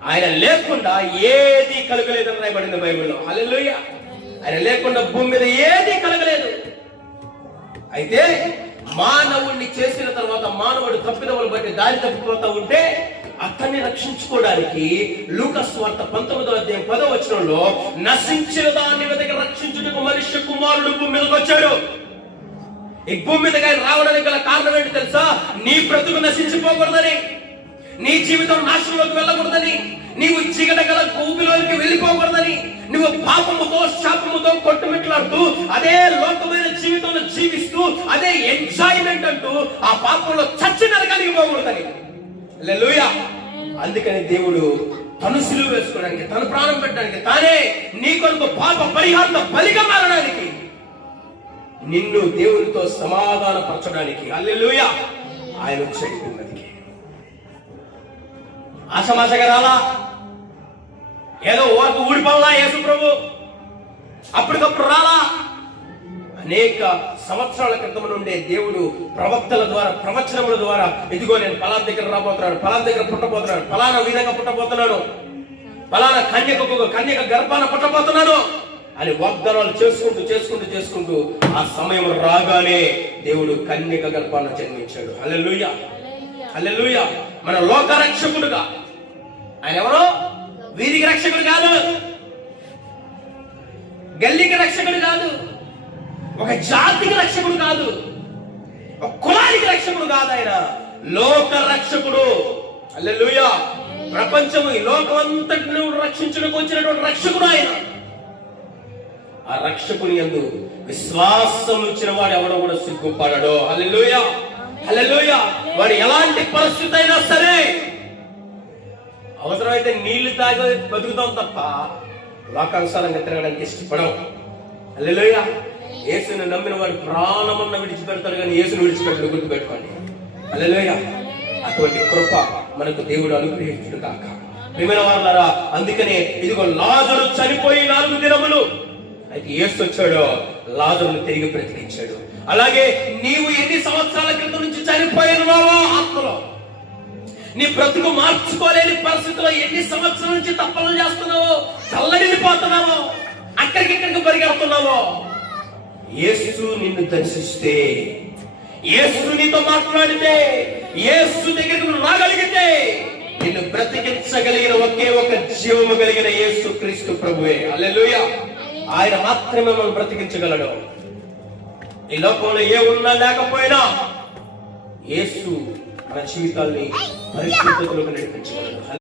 ఆయన లేకుండా ఏది కలగలేదని రాయబడింది బైబిల్లో. హల్లెలూయా. ఆయన లేకుండా భూమి మీద ఏది కలగలేదు. అయితే మానవుణ్ణి చేసిన తర్వాత మానవుడు తప్పిదములు బట్టి దారి తప్పిపోతా ఉంటే అతన్ని రక్షించుకోవడానికి లూకా సువార్త 19వ అధ్యాయం 10వ వచనంలో నశించిన దాన్ని వెతకి రక్షించుటకు మనుష్య కుమారుడు భూమి మీదకి వచ్చాడు. ఈ భూమి మీదకి ఆయన రావడానికి గల కారణం ఏంటి తెలుసా? నీ బ్రతుకు నశించిపోకూడదని, నీ జీవితం నాశనంలోకి వెళ్ళకూడదని, నీవు చీకటి గల ఊబిలోకి వెళ్ళిపోకూడదని, నువ్వు పాపముతో శాపముతో కొట్టుమిట్లాడుతూ అదే లోకమైన జీవితంలో జీవిస్తూ అదే ఎంజాయ్మెంట్ అంటూ ఆ పాపంలో చచ్చి నరకానికి పోకూడదని. హల్లెలూయా. అందుకని దేవుడు తను సిలువ వేసుకోవడానికి, తన ప్రాణం పెట్టడానికి, తానే నీ కొరకు పాప పరిహార బలిగా మారడానికి, నిన్ను దేవునితో సమాధాన పరచడానికి హల్లెలూయా ఆయన వచ్చాడు. ఆశమాశగా రాలా, ఏదో ఓరకు ఊడిపోలా యేసు ప్రభు అప్పటికప్పుడు రాలా. అనేక సంవత్సరాల క్రితం నుండే దేవుడు ప్రవక్తల ద్వారా, ప్రవచనముల ద్వారా, ఇదిగో నేను ఫలానా దగ్గర రాబోతున్నాను, ఫలానా దగ్గర పుట్టబోతున్నాను, ఫలానా విధంగా పుట్టబోతున్నాను, ఫలానా కన్యక గర్భాన పుట్టబోతున్నాను అని వాగ్దానాలు చేసుకుంటూ చేసుకుంటూ చేసుకుంటూ ఆ సమయం రాగానే దేవుడు కన్యక గర్భాన జన్మించాడు. హల్లెలూయా. హల్లెలూయా. మన లోక రక్షకుడుగా ఆయన ఎవరో వీరికి రక్షకుడు కాదు, గల్లీకి రక్షకుడు కాదు, ఒక జాతికి రక్షకుడు కాదు, ఒక కులానికి రక్షకుడు కాదు. ఆయన లోక రక్షకుడు. హల్లెలూయా. ప్రపంచము ఈ లోకమంతటిని రక్షించడానికి వచ్చినటువంటి రక్షకుడు ఆయన. ఆ రక్షకుని యందు విశ్వాసం ఇచ్చిన వాడు ఎవడో కూడా సిగ్గుపడడు. హల్లెలూయా. హల్లెలూయా. వాడు ఎలాంటి పరిస్థితి అయినా సరే, అవసరమైతే నీళ్లు తాగి బతుకుతాం తప్ప లోకానుసారంగా తిరగడానికి ఇష్టపడం. హల్లెలూయా. యేసుని నమ్మిన వాడు ప్రాణమన్న విడిచిపెడతాడు కానీ యేసుని విడిచిపెట్టడు, గుర్తుపెట్టుకోండి. హల్లెలూయా. అటువంటి కృప మనకు దేవుడు అనుగ్రహించును కాక. ప్రియమైన వారలారా, అందుకనే ఇదిగో లాజరు చనిపోయి 4 దినములు అయితే యేసు వచ్చాడు, లాజరును తిరిగి బ్రతికించాడు. అలాగే నీవు ఎన్ని సంవత్సరాల క్రితం నుంచి చనిపోయినావో ఆత్మలో, నీ బ్రతుకు మార్చుకోలేని పరిస్థితిలో ఎన్ని సంవత్సరాల నుంచి తప్పలు చేస్తున్నావో, చల్లడిల్లిపోతున్నావో, అక్కడికిక్కడికి పరిగెడుతున్నావో, యేసు నిన్ను దర్శిస్తే, యేసు నీతో మాట్లాడితే, యేసు దగ్గరకు రాగలిగితే నిన్ను బ్రతికించగలిగిన ఒకే ఒక జీవము కలిగిన యేసు క్రీస్తు ప్రభువే. హల్లెలూయా. ఆయన మాత్రమే మనం బ్రతికించగలడు. ఈ లోకంలో ఏ ఉన్నా లేకపోయినా యేసు మన జీవితాల్ని పరిశుద్ధతలోకి నడిపించగలడు.